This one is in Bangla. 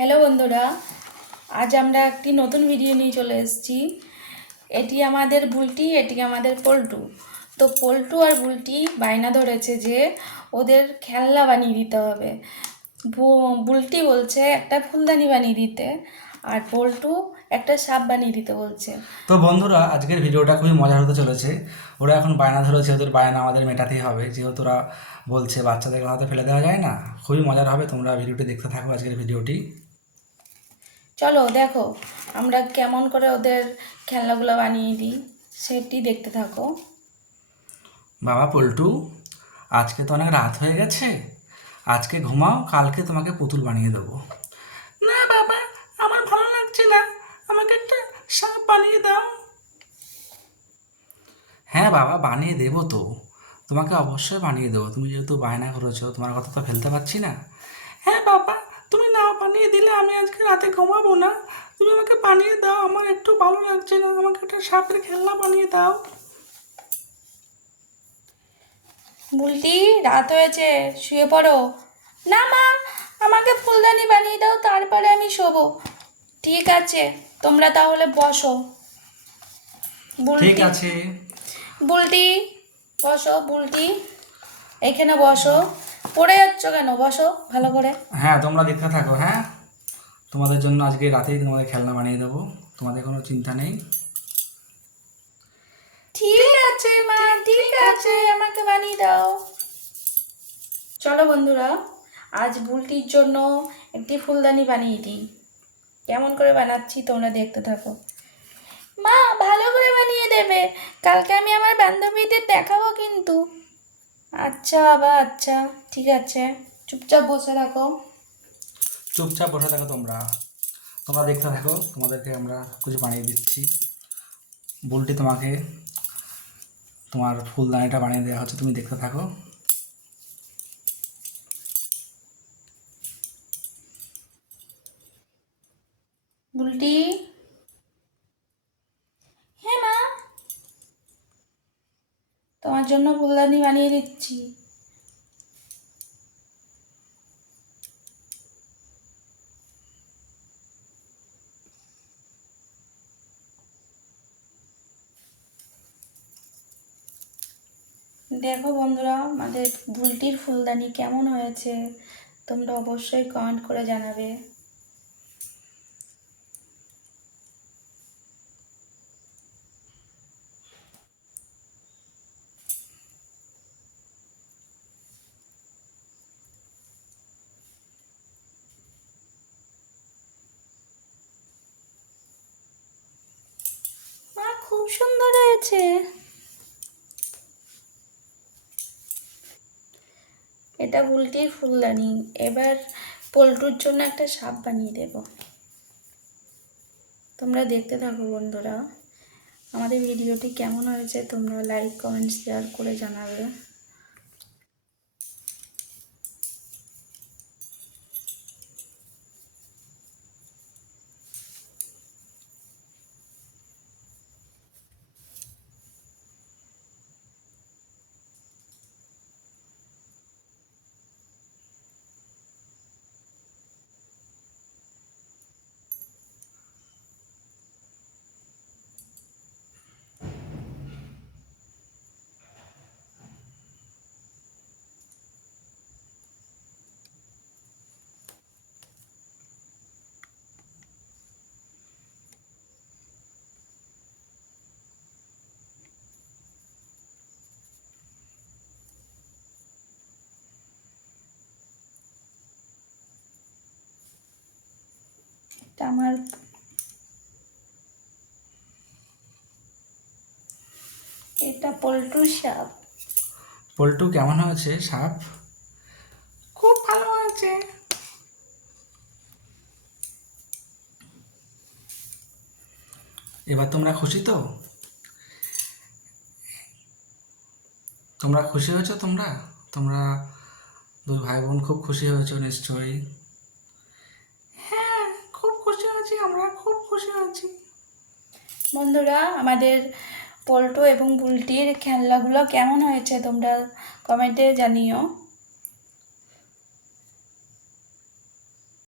হ্যালো বন্ধুরা, আজ আমরা একটি নতুন ভিডিও নিয়ে চলে এসেছি। এটি আমাদের বুলটি এটি আমাদের পল্টু। তো পল্টু আর বুলটি বায়না ধরেছে যে ওদের খেলনা বানিয়ে দিতে হবে। বুলটি বলছে একটা ফুলদানি বানিয়ে দিতে আর পল্টু একটা সাপ বানিয়ে দিতে বলছে। তো বন্ধুরা, আজকের ভিডিওটা খুবই মজার হতে চলেছে। ওরা এখন বায়না ধরেছে, ওদের বায়না আমাদের মেটাতেই হবে। যেহেতু ওরা বলছে বাচ্চাদের হাতে ফেলে দেওয়া যায় না, খুবই মজার হবে তোমরা ভিডিওটি দেখতে থাকো আজকের ভিডিওটি। চলো দেখো, আমরা কেমন করে ওদের খেলনাগুলো বানিয়ে দিই, সেটি দেখতে থাকো। বাবা পল্টু, আজকে তো অনেক রাত হয়ে গেছে। আজকে ঘুমাও, কালকে তোমাকে পুতুল বানিয়ে দেবো। না বাবা, আমার ভালো লাগছে না। আমাকে একটা সাপ বানিয়ে দাও। হ্যাঁ বাবা, বানিয়ে দেবো তো। তোমাকে অবশ্যই বানিয়ে দেবো। তুমি যেহেতু বায়না করেছ, তোমার কথা তো ফেলতে পারছি না। হ্যাঁ বাবা তুমি না বানিয়ে দিলে আমি আজকে রাতে ঘুমাবো না। তুমি আমাকে বানিয়ে দাও আমার একটু ভালো লাগছে না। আমাকে একটা সাপের খেলনা বানিয়ে দাও। বুলটি রাত হয়েছে শুয়ে পড়ো। না মা আমাকে ফুলদানি বানিয়ে দাও তারপরে আমি শোবো। ঠিক আছে তোমরা তাহলে বসো। বুলটি। ঠিক আছে। বুলটি বসো বুলটি। এখানে বসো। পড়ে যাচ্ছ কেন? বসো ভালো করে। হ্যাঁ তোমরা দেখতে থাকো হ্যাঁ? তোমাদের জন্য আজকে রাতেই তোমাদের খেলনা বানিয়ে দেবো। তোমাদের কোনো চিন্তা নেই। ঠিক আছে মা ঠিক আছে আমাকে বানিয়ে দাও। চলো বন্ধুরা আজ বুলটির জন্য একটি ফুলদানি বানিয়ে দিই। কেমন করে বানাচ্ছি তোমরা দেখতে থাকো। মা ভালো করে বানিয়ে দেবে। কালকে আমি আমার বান্ধবীদের দেখাবো কিন্তু। আচ্ছা বাবা আচ্ছা ঠিক আছে। চুপচাপ বসে থাকো। চুপচাপ বসে থাকো তোমরা। তোমরা দেখতে থাকো তোমাদেরকে আমরা কিছু বানিয়ে দিচ্ছি। বুলটি তোমাকে তোমার ফুলদানিটা বানিয়ে দেওয়া হচ্ছে তুমি দেখতে থাকো। বুলটি হ্যাঁ মা তোমার জন্য ফুলদানি বানিয়ে দিচ্ছি। দেখো বন্ধুরা, আমাদের বুলটির ফুলদানি কেমন হয়েছে, তোমরা অবশ্যই কমেন্ট করে জানাবে মা খুব সুন্দর হয়েছে। এটা বুলটির ফুলদানি। এবার পল্টুর জন্য একটা সাপ বানিয়ে দেব। তোমরা দেখতে থাকো বন্ধুরা। আমাদের ভিডিওটি কেমন হয়েছে তোমরা লাইক কমেন্ট শেয়ার করে জানাবে। এটা আমার এটা পল্টুর সাপ। পল্টু কেমন হয়েছে সাপ? খুব ভালো হয়েছে। এবার তোমরা খুশি তো? তোমরা খুশি হয়েছো তোমরা? তোমরা দুই ভাই বোন খুব খুশি হয়েছো নিশ্চয়ই হ্যাঁ খুব খুশি হয়েছি আমরা খুব আছি। বন্ধুরা আমাদের পল্টো এবং বুলটির খেলনাগুলো কেমন হয়েছে তোমরা কমেন্টে জানিও।